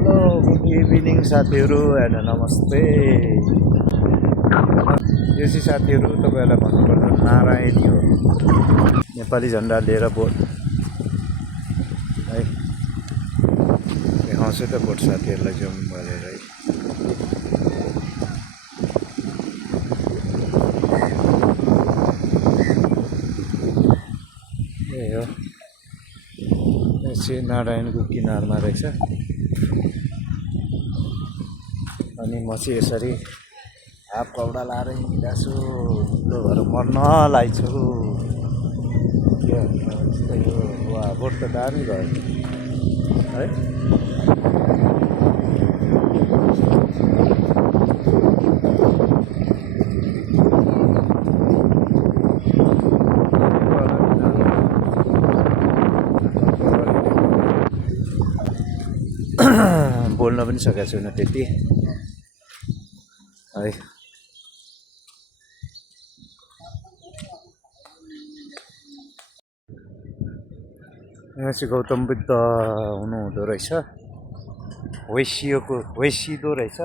Hello good evening साथीहरू and नमस्ते। यो चाहिँ साथीहरू तपाईँहरूलाई भन्नुपर्छ नारायणी हो, नेपाली झन्डा लिएर बोट है। देखाउँछु त बोट साथीहरूलाई जुम गरेर है। यही हो, यो चाहिँ नारायणको किनारमा रहेछ। अनि म चाहिँ यसरी हाफ कपडा लाएर हिँडिरहेको छु, ढुलो भएर मर्न लागेको छु। के यस्तै हो, वा बोट त दामी भयो है। बोल्न पनि सकेको छुइनँ त्यति है। यहाँ चाहिँ गौतम बुद्ध हुनुहुँदो रहेछ, होइसिदो रहेछ।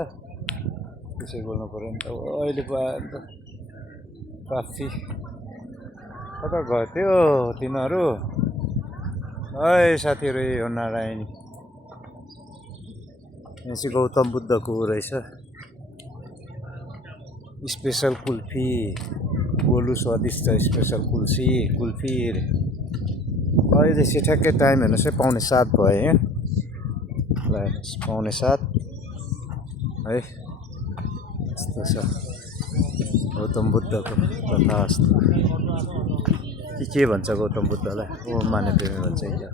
त्यसै बोल्नु पऱ्यो नि त। अहिले अन्त काफी कता गयो त्यो तिनीहरू है साथीहरू। यही हो नारायणी। यहाँ चाहिँ गौतम बुद्धको रहेछ। स्पेसल कुल्फी, गोलु स्वादिष्ट स्पेसल कुल्फी। अहिले चाहिँ ठ्याक्कै टाइम हेर्नुहोस् है, 6:45 भयो यहाँ। ल 6:45 है। यस्तो छ गौतम बुद्धको तथास्तु। के भन्छ गौतम बुद्धलाई? ओ माने प्रेमी भन्छ क्या।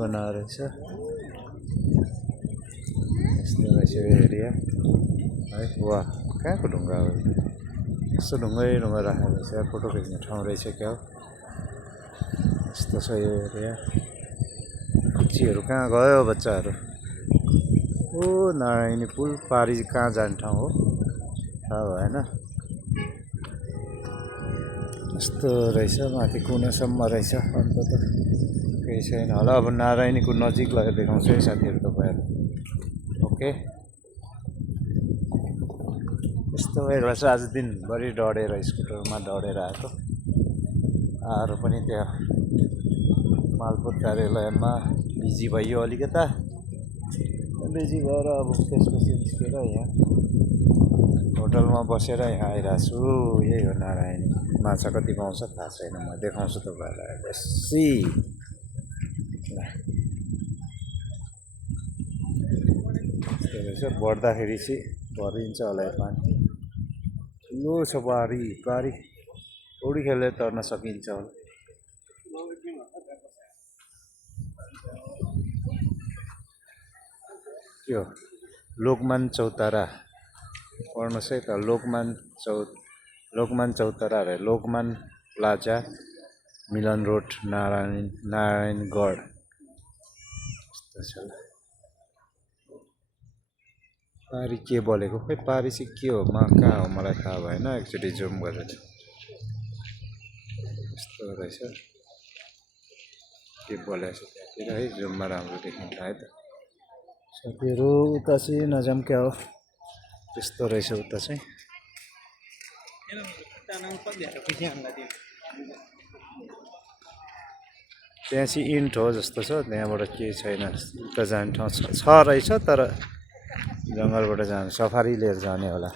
बनाएर रहेछ यस्तो रहेछ एरिया है। वाह कहाँको ढुङ्गा हो यस्तो ढुङ्गै राखेको रहेछ। फोटो खिच्ने ठाउँ रहेछ क्या हो। यस्तो छ यो एरिया। बच्चीहरू कहाँ गयो बच्चाहरू? ओ नारायणी पुल पारी कहाँ जाने ठाउँ हो थाहा भएन। यस्तो रहेछ, माथि कुनासम्म रहेछ। अन्त त केही छैन होला। अब नारायणीको नजिक लगेर देखाउँछु है साथीहरू तपाईँहरू। ओके, यस्तो भइरहेको छ। आज दिनभरि डढेर स्कुटरमा डढेर आएको। आएर पनि त्यहाँ मालपोत कार्यालयमा बिजी भइयो अलिकता। बिजी भएर अब त्यसपछि निस्केर यहाँ होटलमा बसेर यहाँ आइरहेको छु। यही हो नारायणी। माछा कति पाउँछ थाहा छैन, म देखाउँछु तपाईँहरूलाई बेसी। यस्तो रहेछ। बढ्दाखेरि चाहिँ भरिन्छ होला यो पानी। ठुलो छ पारी पौडी खेलेर तर्न सकिन्छ होला। त्यो लोकमान चौतारा पढ्नुहोस् है त। लोकमान चौतारा अरे लोकमान प्लाजा, मिलन रोड, नारायणगढ। यस्तो छ। पारी के बोलेको खै? पारी चाहिँ के हो कहाँ हो मलाई थाहा भएन। एकचोटि जुम गरेर यस्तो रहेछ। के बोलेको छ त्यहाँतिर है? जुममा राम्रो देखिन्छ है त साथीहरू। उता चाहिँ नजाम क्या हो, त्यस्तो रहेछ उता चाहिँ। त्यहाँ चाहिँ इन्ट हो जस्तो छ, त्यहाँबाट केही छैन। उता जाने ठाउँ छ रहेछ, तर जङ्गलबाट जाने सफारी लिएर जाने होला।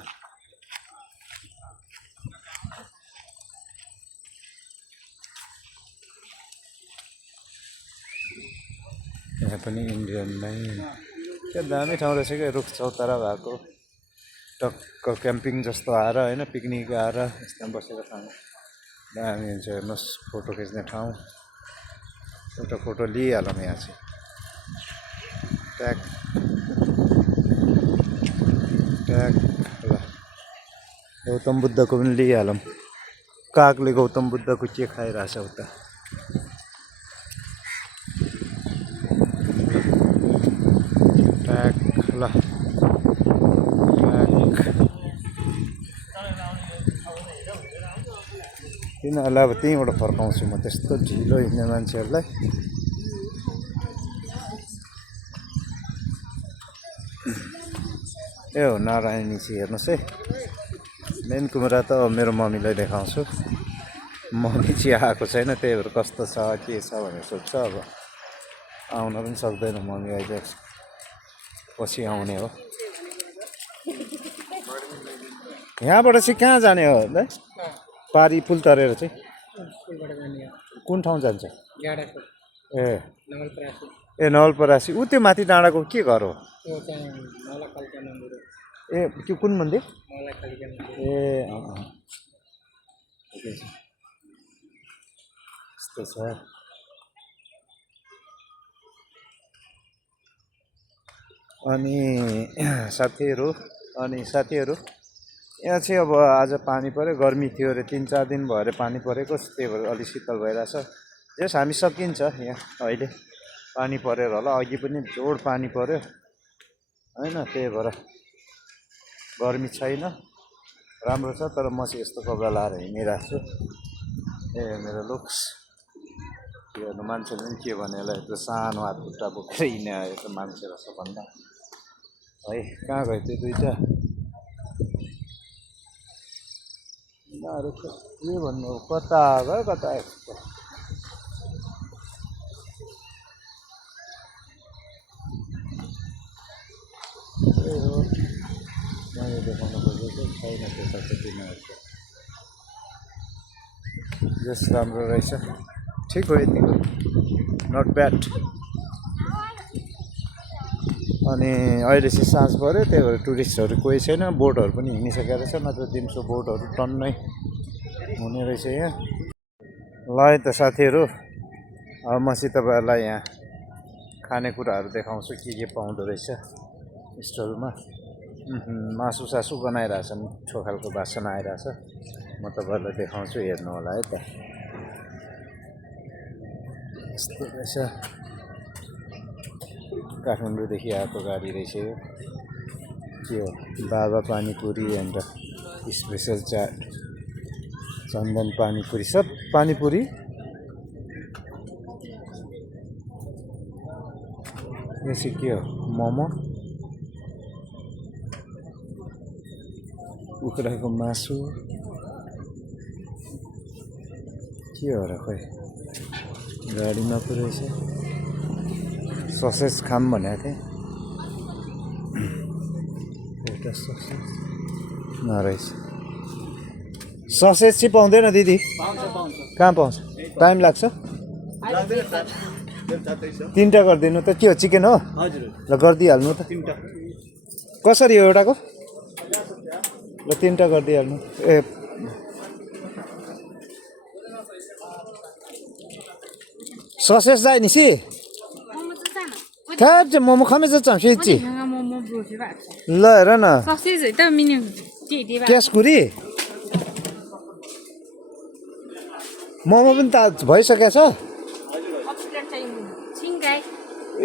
यहाँ पनि इन्डियन नै। त्यहाँ दामी ठाउँ रहेछ क्या, रुख चौतारा भएको टक्क क्याम्पिङ जस्तो आएर होइन, पिकनिक आएर यस्तोमा बसेर खानु दामी हुन्छ। हेर्नुहोस् फोटो खिच्ने ठाउँ। एउटा फोटो लिइहालौँ यहाँ चाहिँ। ट्याग ल गौतम बुद्धको पनि लिइहालौँ। कागले गौतम बुद्धको के खाइरहेछ उता। ट्याग ल यिनीहरूलाई अब त्यहीँबाट फर्काउँछु म त्यस्तो ढिलो हिँड्ने मान्छेहरूलाई ए हो नारायणी चाहिँ हेर्नुहोस् है मेन कुरा त मेरो मम्मीलाई देखाउँछु मम्मी चाहिँ आएको छैन त्यही भएर कस्तो छ के छ भनेर सोध्छ अब आउन पनि सक्दैन मम्मी अहिले पछि आउने हो यहाँबाट चाहिँ कहाँ जाने हो है पारी पुल तरेर चाहिँ कुन ठाउँ जान्छ ए नवलपरासी ऊ त्यो माथि डाँडाको के घर हो ए त्यो कुन मन्दिर ए यस्तो छ अनि साथीहरू यहाँ चाहिँ अब आज पानी पऱ्यो गर्मी थियो अरे 3-4 दिन भयो अरे पानी परेको त्यही भएर अलिक शीतल भइरहेछ यस हामी सकिन्छ यहाँ अहिले पानी परेर होला अघि पनि जोड पानी पऱ्यो हैन त्यही भएर गर्मी छैन राम्रो छ तर म चाहिँ यस्तो कपडा लाएर हिँडिरहेको छु ए मेरो लुक्स के गर्नु मान्छेले पनि के भने होला यत्रो सानो हात खुट्टा बोकेर हिँड्ने यस्तो मान्छे रहेछ भन्दा है कहाँ गयो त्यो दुईटा के भन्नु कता गयो कता आएको त्यही हो मैले देखाउनु खोजेको छैन त्यता चाहिँ तिनीहरूको जस राम्रो रहेछ ठिक हो यतिको नट ब्याड अनि अहिले चाहिँ साँझ पऱ्यो त्यही भएर टुरिस्टहरू कोही छैन बोटहरू पनि हिँडिसकेको रहेछ नत्र दिउँसो बोटहरू टन्नै हुने रहेछ यहाँ ल है त साथीहरू अब म चाहिँ तपाईँहरूलाई यहाँ खानेकुराहरू देखाउँछु के पाउँदो रहेछ स्टलमा मासु सासु बनाइरहेछ मिठो खालको बासना आइरहेछ म तपाईँहरूलाई देखाउँछु हेर्नु होला है त यस्तो रहेछ काठमाडौँदेखि आएको गाडी रहेछ यो के हो बाबा पानीपुरी एन्ड स्पेसल चाट चन्दन पानीपुरी सब पानीपुरी यो चाहिँ के हो मोमो कुखुराको मासु के हो र खोइ गाडीमा पो रहेछ ससेज खाम भनेको थिएँ एउटा ससेज नरहेछ ससेज चाहिँ पाउँदैन दिदी कहाँ पाउँछ टाइम लाग्छ 3टा गरिदिनु त के हो चिकन हो ल गरिदिइहाल्नु त कसरी हो एउटाको ल 3टा गरिदिइहाल्नु ए ससेज जाए नि सी थाहा मोमो खामे जान्छ फेरि ल हेर न क्यासकुरी मोमो पनि त भइसकेको छ ए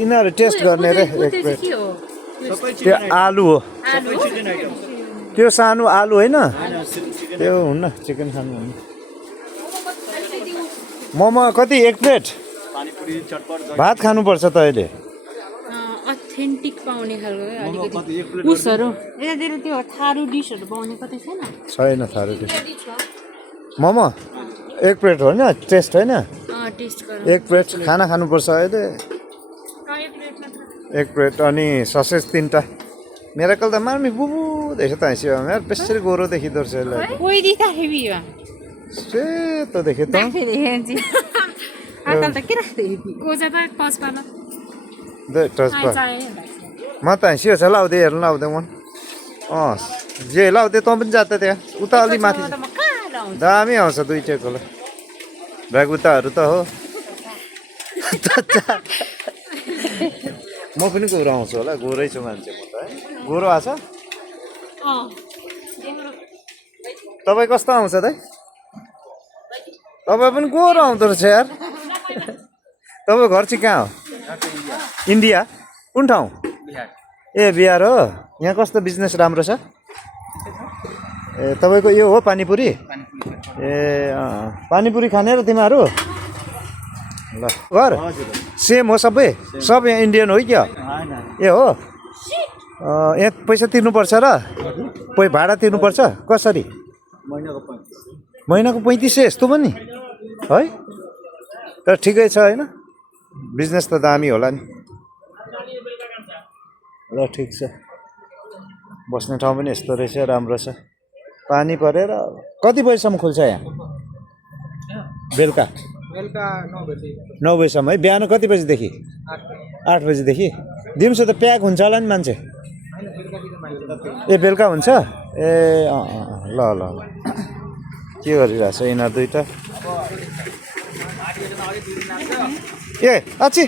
यिनीहरू टेस्ट गर्ने रे एक प्लेट त्यो आलु हो त्यो सानो आलु होइन त्यो हुन्न चिकन खानु हुन्न मोमो कति 1 प्लेट भात खानुपर्छ त अहिले अथेन्टिक पाउने खालको अलिकति उसहरू यतातिर त्यो थारू डिसहरू पाउने कतै छैन छैन थारू डिस मोमो 1 प्लेट होइन टेस्ट होइन टेस्ट गर 1 प्लेट खाना खानुपर्छ अहिले 1 प्लेट अनि ससेज 3टा मेराकल त मार्मी बुबु देख्छ त हैसी यार बेसरी गोरो देखिदो रहेछ यसलाई कोही दिता हेबी हो सेतो देखे त आकल त के राख्दै हेबी कोजा त टच पाला दे टच पा म त हैसी छ लाउदे हेर्न लाउदे मन जे लाउदे त पनि जात त्यहाँ उता अलि माथि दामी आउँछ दुईटैको ल भ्यागुताहरू त हो म पनि गोरो आउँछु होला गोरै छु मान्छे म त है गोरो आछ तपाईँ कस्तो आउँछ त तपाईँ पनि गोरो आउँदो रहेछ यार तपाईँ घर चाहिँ कहाँ हो इन्डिया कुन ठाउँ ए बिहार हो यहाँ कस्तो बिजनेस राम्रो छ ए तपाईँको यो हो पानीपुरी ए पानीपुरी खाने र तिमीहरू ल घर सेम हो सबै सब यहाँ इन्डियन हो क्या ए हो यहाँ पैसा तिर्नुपर्छ र भाडा तिर्नुपर्छ कसरी महिनाको 3500 यस्तो पनि है तर ठिकै छ होइन बिजनेस त दामी होला नि ल ठिक छ बस्ने ठाउँ पनि यस्तो रहेछ राम्रो छ पानी परेर कति बजीसम्म खुल्छ यहाँ बेलुका 9 बजीसम्म है बिहान कति बजीदेखि 8 बजीदेखि दिउँसो त प्याक हुन्छ होला नि मान्छे ए बेलुका हुन्छ ए ल ल ल के गरिरहेछ यिनीहरू दुइटा ए अच्छी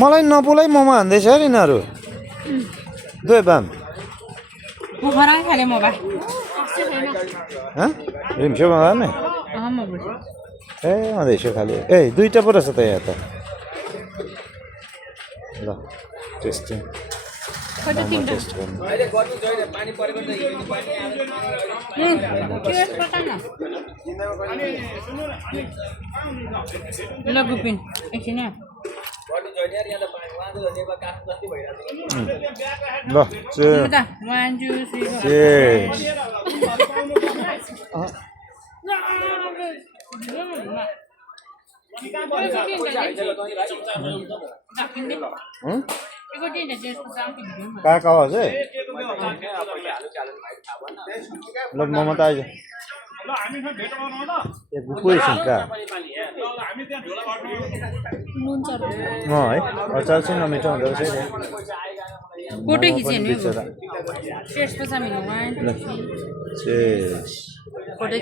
मलाई नपोलाई मोमो हान्दैछ है यिनीहरू दुई बाम रिम्सोमा गर्ने ए आउँदैछु खालि ए दुईवटा पो रहेछ त यहाँ त ल टेस्टिङ टेस्ट गर्नु ल कहाँ आवाज है लोग ममता आइज कोही छ कहाँ है अचार चाहिँ नमिठो हुँदो रहेछ फोटो खिच्नु फोटो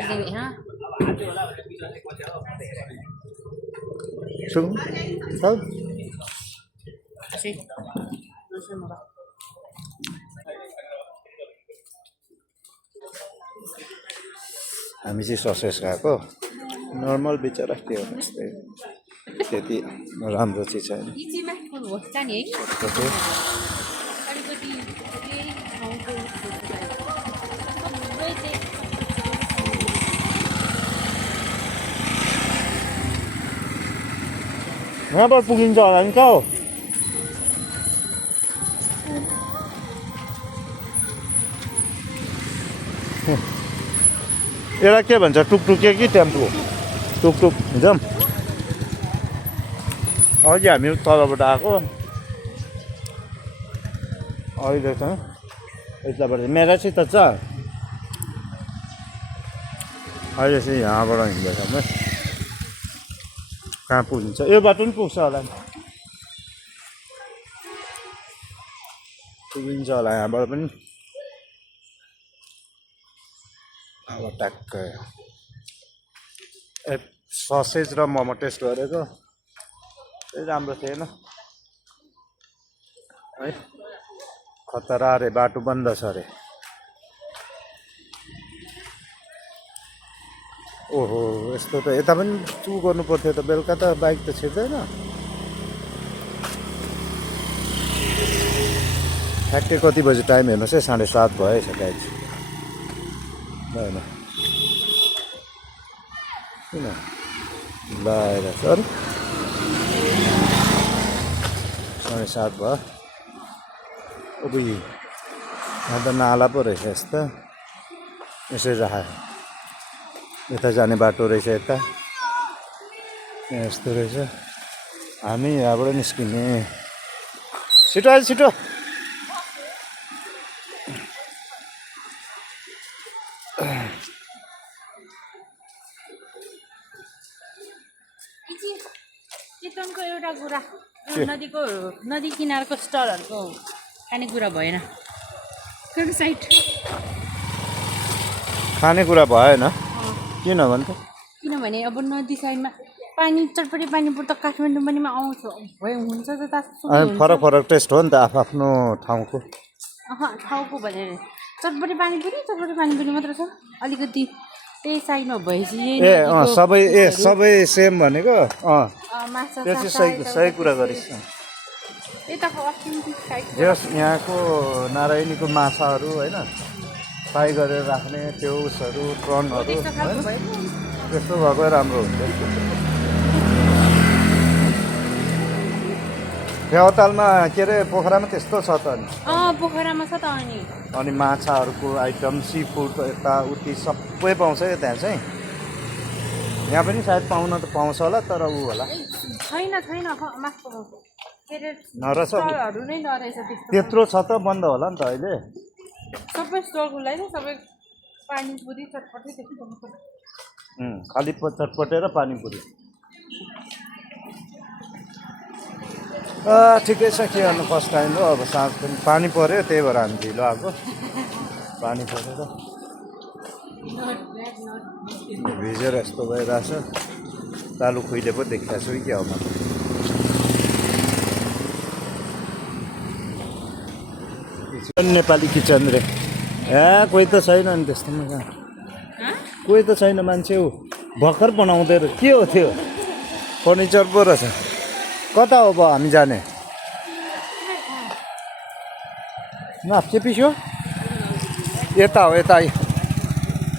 हामी चाहिँ ससेस खाएको नर्मल बिचरा के हो यस्तै त्यति राम्रो चाहिँ छैन यहाँबाट पुगिन्छ होला नि कहाँ हो यसलाई के भन्छ टुकटुके कि टेम्पो टुकटुक जाऊँ अघि हामी तलबाट आएको अहिले त यताबाट मेरासी त छ अहिले चाहिँ यहाँबाट हिँड्दैछ म कहाँ पुगिन्छ यो बाटो पनि पुग्छ होला पुगिन्छ होला यहाँबाट पनि अब ट्याक्क ससेज र मोमो टेस्ट गरेको त्यही राम्रो थिएन है खतरा अरे बाटो बन्द छ अरे ओहो यस्तो त यता पनि चु गर्नु पर्थ्यो त बेलुका त बाइक त छिर्दैन ठ्याक्कै कति बजी टाइम हेर्नुहोस् है 7:30 भएछ गाइज होइन किन लाएर सर 7:30 भयो उही यहाँ त नाला पो रहेछ यस्तो यसरी राखेको यता जाने बाटो रहेछ यता यस्तो रहेछ हामी यहाँबाट निस्किने छिटो आइज छिटो चिकनको एउटा कुरा नदी किनारको स्टलहरूको खानेकुरा भएन साइड खानेकुरा भएन किन भन्छ किनभने अब नदी साइडमा पानी चटपटी पानी त काठमाडौँ पनि आउँछ हुन्छ त फरक फरक टेस्ट हो नि त आफ्नो ठाउँको ठाउँको भनेर चटपटी पानीपुरी मात्र छ अलिकति त्यही साइडमा भएपछि सबै सेम भनेको माछा त्यो चाहिँ सही कुरा गरिस् यताको अथेन्टिक साइड यस यहाँको नारायणीको माछाहरू होइन फ्राई गरेर राख्ने त्यो उसहरू ट्रनहरू त्यस्तो खालको होइन भयो त्यस्तो भएकै राम्रो हुन्छ फेवातालमा के अरे पोखरामा त्यस्तो छ त अनि पोखरामा छ त अनि माछाहरूको आइटम सी फुड यताउति सबै पाउँछ क्या त्यहाँ चाहिँ यहाँ पनि सायद पाउन त पाउँछ होला तर ऊ होला छैन मासु के अरे नरहेछ स्टलहरू नै नरहेछ त्यस्तो त्यत्रो छ त बन्द होला नि त अहिले सबै स्टल खुल्दैन सबै पानीपुरी चटपटी त्यस्तो खालि चटपटे र पानीपुरी ठिकै छ के गर्नु फर्स्ट टाइम हो अब साँझ पनि पानी पऱ्यो त्यही भएर हामी ढिलो आएको पानी परेर भिजेर यस्तो भइरहेछ तालु खुइले पो देखिरहेको छु कि अब नेपाली किचन रे कोही त छैन नि त्यस्तोमा कहाँ कोही त छैन मान्छे ऊ भर्खर बनाउँदै के हो त्यो फर्निचर पो रहेछ कता हो अब हामी जाने न के पिस्यो यता हो यता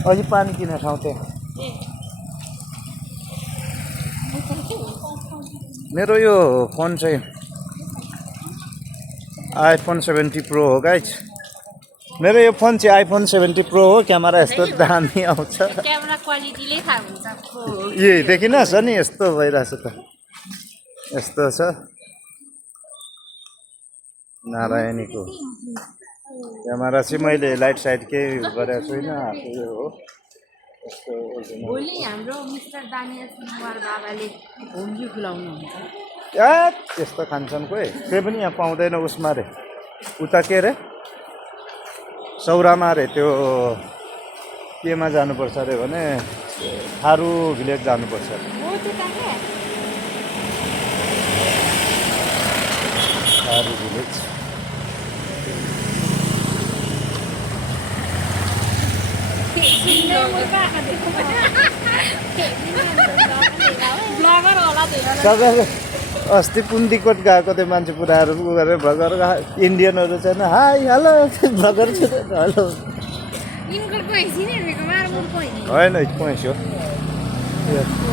अघि पानी किन्ने ठाउँ त्यहाँ मेरो यो फोन चाहिँ आइफोन 70 प्रो हो गाइज मेरो यो फोन चाहिँ आइफोन 70 प्रो हो क्यामेरा यस्तो दामी आउँछ क्यामेरा क्वालिटीले थाहा हुन्छ यही देखिनुहोस् नि यस्तो भइरहेछ त यस्तो छ नारायणीको क्यामेरा चाहिँ मैले लाइट साइड केही गरेको छुइनँ आफै हो यस्तो भोलि हाम्रो मिस्टर दानियल सुनवार बाबाले होम भ्यू खुलाउनुहुन्छ त्यस्तो खान्छन् कोही त्यही पनि यहाँ पाउँदैन उसमा रे उता के अरे सौरामा रे त्यो केमा जानुपर्छ अरे भने थारू भिलेज जानुपर्छ थारू भिलेज सबैले अस्ति पुन्तीकोट गएको त्यो मान्छे पुऱ्याएर उ गरेर भगर इन्डियनहरू छैन हाई हेलो भगर छु हेलो होइन पैँस हो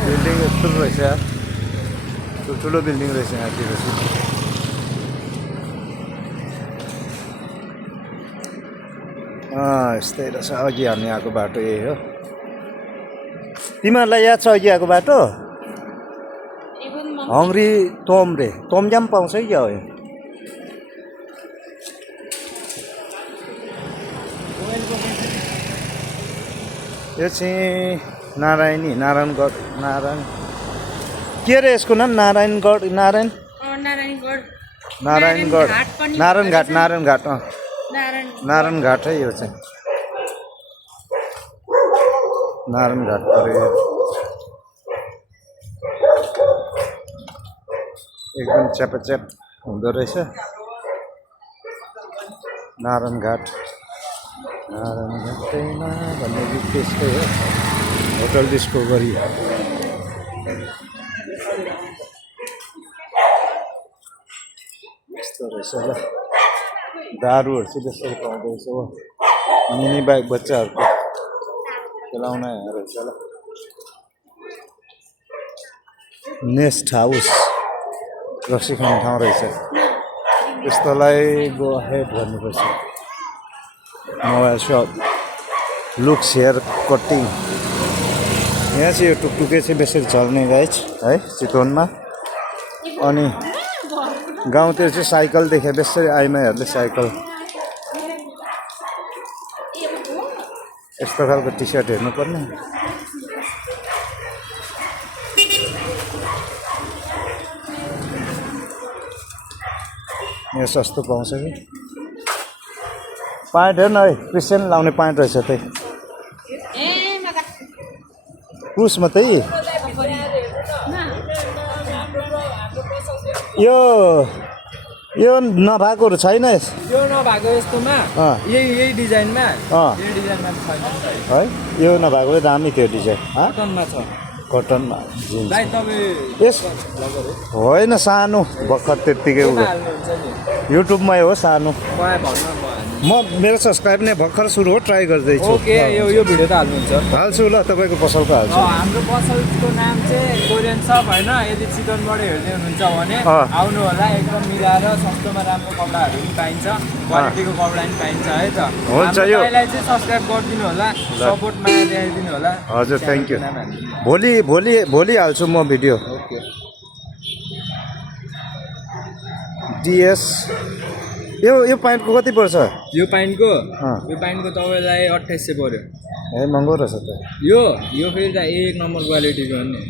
बिल्डिङ यस्तो रहेछ ठुल्ठुलो बिल्डिङ रहेछ यहाँतिर यस्तै रहेछ अघि हामी आएको बाटो यही हो तिमीहरूलाई याद छ अघि आएको बाटो हङ्ग्री तोम रे तोमजाम पाउँछ कि क्या हो यो चाहिँ नारायणी नारायणगढ के अरे यसको नाम नारायणगढ नारायणगढ नारायणघाट नारायणघाट है यो चाहिँ नारायणघाट पऱ्यो एकदम च्यापाच्याप हुँदो रहेछ नारायणघाट भन्ने गीत त्यस्तै हो होटल डिस्को गरी यस्तो रहेछ ल दारूहरू चाहिँ त्यसरी पाउँदो रहेछ हो मिनी बाइक बच्चाहरूको चलाउन रहेछ ल नेस्ट हाउस रक्सी खाने ठाउँ रहेछ त्यस्तोलाई गो हेड भन्नुपर्छ mobile shop looks hair cutting यहाँ चाहिँ यो टुकटुके चाहिँ बेसी चल्ने गाइज है चितवनमा अनि गाउँतिर चाहिँ साइकल देखे बेसरी आइमाईहरूले साइकल यस्तो खालको टी सर्ट हेर्नुपर्ने यो सस्तो पाउँछ कि प्यान्ट हेर्न है क्रिस्चियन लाउने प्यान्ट रहेछ त्यही पुस मात्रै यो नभएकोहरू छैन यो नभएको यस्तोमा यही डिजाइनमा है यो नभएको दामी थियो डिजाइन कटनमा छ कटनमा भाइ तपाईँ यस होइन सानो भर्खर त्यत्तिकै युट्युबमै हो सानो भन्नु म मेरो सब्सक्राइब नै भर्खर सुरु हो ट्राई गर्दैछु ओके यो भिडियो त हाल्नुहुन्छ हाल्छु ल तपाईँको पसलको हाल्छु हाम्रो पसलको नाम चाहिँ कोरियन सप होइन यदि चिकनबाट हेर्दै हुनुहुन्छ भने आउनु होला एकदम मिलाएर सस्तोमा राम्रो कपडाहरू पनि पाइन्छ क्वालिटीको कपडा पनि पाइन्छ है त हुन्छ यो यसलाई चाहिँ सब्सक्राइब गरिदिनु होला सपोर्ट माया देखाइदिनु होला हजुर थ्याङ्क यू भोलि हाल्छु म भिडियो ओके डिएस यो प्यान्टको कति पर्छ यो पाइन्टको तपाईँलाई 2800 पर्यो ए महँगो रहेछ त यो फेरि त एक नम्बर क्वालिटीको हो नि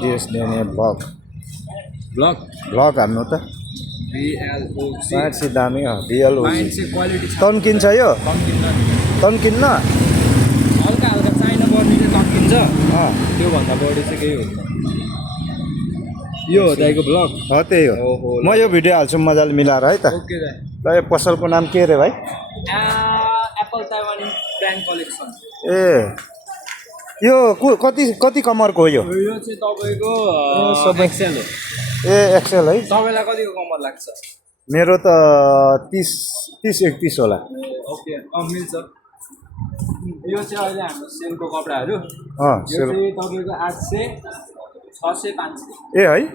डिएस डेने ब्लग हान्नु त BLOC प्यान्ट चाहिँ दामी बिएलओ पाइन्ट चाहिँ क्वालिटी छ तन्किन्छ यो तन्किन्न हल्का चाइना बडी चाहिँ तन्किन्छ त्योभन्दा बढी चाहिँ केही हुँदैन यो हो दाइको ब्लग त्यही हो ओहो म यो भिडियो हाल्छु मजाले मिलाएर है त ओके दाइ ल यो पसलको नाम के अरे भाइ एप्पल ताइवान ब्रान्ड कलेक्सन ए यो कति कमरको हो यो चाहिँ तपाईँको एक्सेल हो ए एक्सेल है तपाईँलाई कतिको कमर लाग्छ मेरो त 30-31 होला ओके मिल्छ यो चाहिँ अहिले हाम्रो सेलको कपडाहरू यो सेल चाहिँ तपाईँको 800 600 500 ए है यो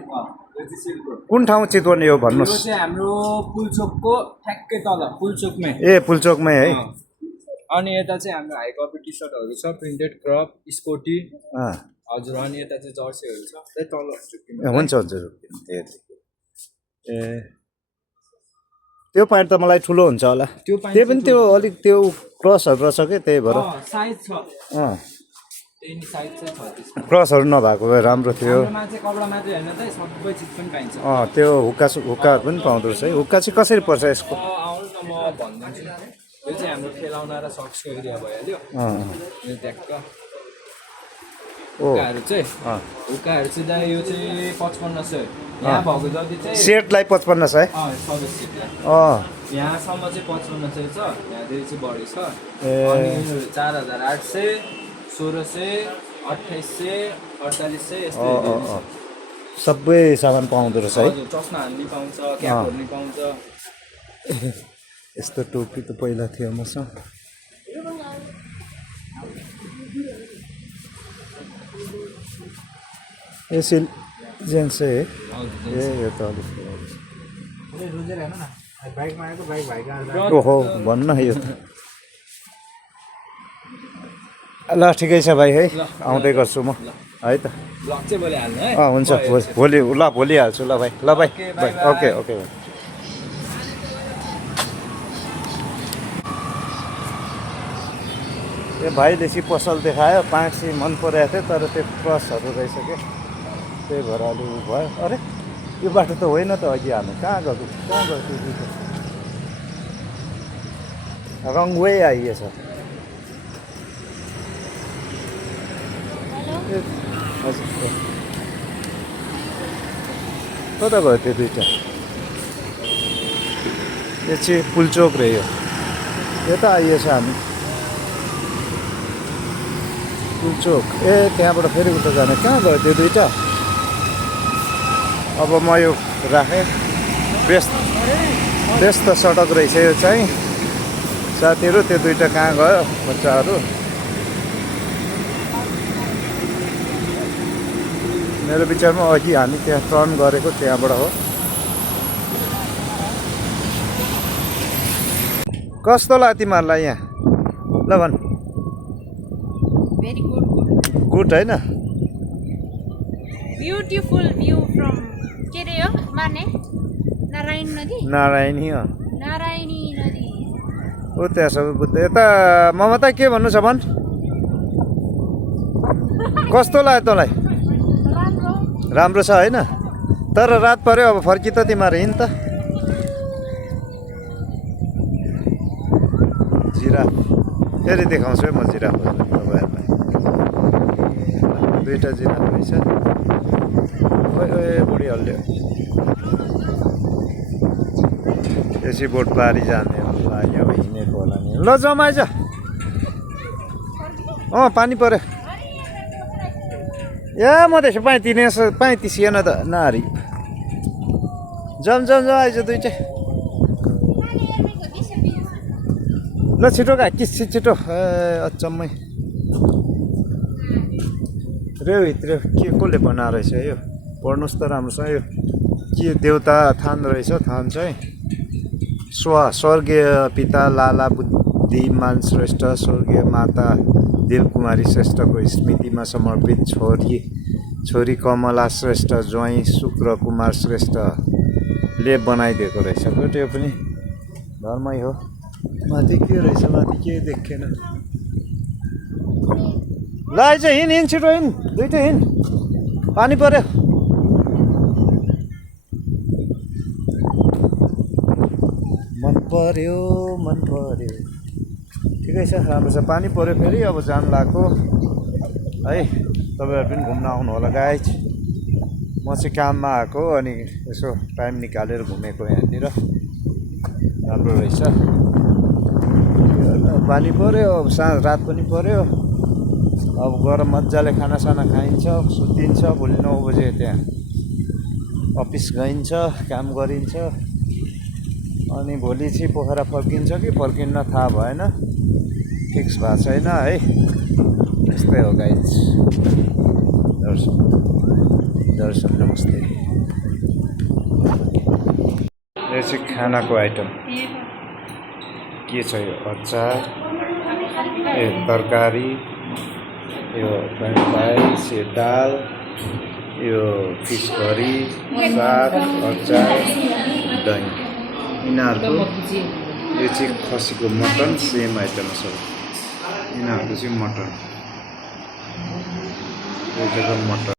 चाहिँ सेलको कुन ठाउँ चितवन यो यो भन्नुहोस् चाहिँ हाम्रो पुलचोकको ठ्याक्कै तल पुलचोकमै ए पुलचोकमै है अनि यता चाहिँ हाम्रो हाई कपी टी सर्टहरू छ प्रिन्टेड क्रप स्कोटी हजुर अनि यता चाहिँ जर्सीहरू छ त्यही तल हुन्छ ए त्यो प्यान्ट त मलाई ठुलो हुन्छ होला त्यो पनि त्यो अलिक त्यो क्रसहरू रहेछ कि त्यही भएर साइज छ त्यही नि साइज चाहिँ छ त्यसमा क्रसहरू नभएको भए राम्रो थियो हाम्रोमा चाहिँ कपडा मात्रै होइन त सबै चिज पनि पाइन्छ त्यो हुक्काहरू पनि पाउँदो रहेछ है हुक्का चाहिँ कसरी पर्छ यसको आउनु न म भनिदिन्छु यो चाहिँ हाम्रो खेलाउना र सक्सको एरिया भइहाल्यो यो ट्याक्क हुक्काहरू चाहिँ दाइ यो चाहिँ 5500 यहाँ भएको जति चाहिँ सेटलाई 5500 सबै सेटलाई यहाँसम्म चाहिँ 5500 छ यहाँदेखि चाहिँ बढी छ अनि 4800 1600 2800 4800 यस्तो सबै सामान पाउँदो रहेछ है चस्मा हान्ने पाउँछ क्यापहरू नि पाउँछ यस्तो टोपी त पहिला थियो मसँग यो सिल जेन्स है यो त ओहो भन्न यो ल ठिकै छ भाइ है आउँदै गर्छु म है त हुन्छ भोलि हाल्छु ल भाइ ओके भाइ यो भाइले चाहिँ पसल देखायो प्यान्ट चाहिँ मन परेको थियो तर त्यो क्रसहरू रहेछ क्या त्यही भएर अलि भयो अरे यो बाटो त होइन त अघि हामी कहाँ गएको रङ वे आइएछ हजुर कता गयो त्यो दुइटा यो चाहिँ पुलचोक रह्यो यता आइएछ हामी पुलचोक त्यहाँबाट फेरि उता जाने कहाँ गयो त्यो दुइटा अब म यो राखेँ व्यस्त सडक रहेछ यो चाहिँ साथीहरू त्यो दुइटा कहाँ गयो बच्चाहरू मेरो विचारमा अघि हामी त्यहाँ टर्न गरेको त्यहाँबाट हो कस्तो लाग्यो तिमीहरूलाई यहाँ ल भन् गुड होइन ब्युटिफुल भ्यू फ्रम के रे हो माने नारायणी हो नारायणी नदी हो त्यहाँ सबै बुझ्दै यता ममता के भन्नु छ भन् कस्तो लाग्यो तँलाई राम्रो छ होइन तर रात पर्यो अब फर्कि त तिमीहरू हिँड त जिराफ फेरि देखाउँछु है म जिराफ तपाईँहरूलाई दुईवटा जिराफ रहेछ बुढी हल्ल्यो यसै बोट पारी जाने होला यहाँ हिँडेको होला नि ल जमाइज पानी पऱ्यो म त्यसो 35 येन त नारी जाउँ आइज दुइटै ल छिटो खा किस छिटो अचम्मै भित्र के कसले बनाएर रहेछ यो पढ्नुहोस् त राम्रोसँग यो के देउता थान रहेछ थान चाहिँ स्वर्गीय पिता लाला बुद्धिमान श्रेष्ठ स्वर्गीय माता दिलकुमारी श्रेष्ठको स्मृतिमा समर्पित छोरी कमला श्रेष्ठ ज्वाइँ शुक्र कुमार श्रेष्ठले बनाइदिएको रहेछ त्यो पनि घरमै हो माथि के रहेछ माथि के देखेन ल आइज हिँड छिटो हिँड दुइटै हिँड पानी पर्यो मन पर्यो ठिकै छ राम्रो छ पानी पर्यो फेरि अब जान लाग्यो है तपाईँहरू पनि घुम्न आउनु होला गाइज म चाहिँ काममा आएको अनि यसो टाइम निकालेर घुमेको यहाँतिर राम्रो रहेछ पानी पर्यो अब रात पनि पर्यो अब गएर मजाले खानासाना खाइन्छ सुतिन्छ भोलि 9 बजे त्यहाँ अफिस गइन्छ काम गरिन्छ अनि भोलि चाहिँ पोखरा फर्किन्छ कि फर्किन्न थाहा भएन फिक्स भएको छैन है यस्तै हो गाइज दर्शन नमस्ते यो चाहिँ खानाको आइटम के छ यो अचार तरकारी यो फ्रेन्च फ्राइस यो दाल यो फिस करी साग अचार दही यिनीहरूको यो चाहिँ खसीको मटन सेम आइटम छ यिनीहरूको चाहिँ मटन मटन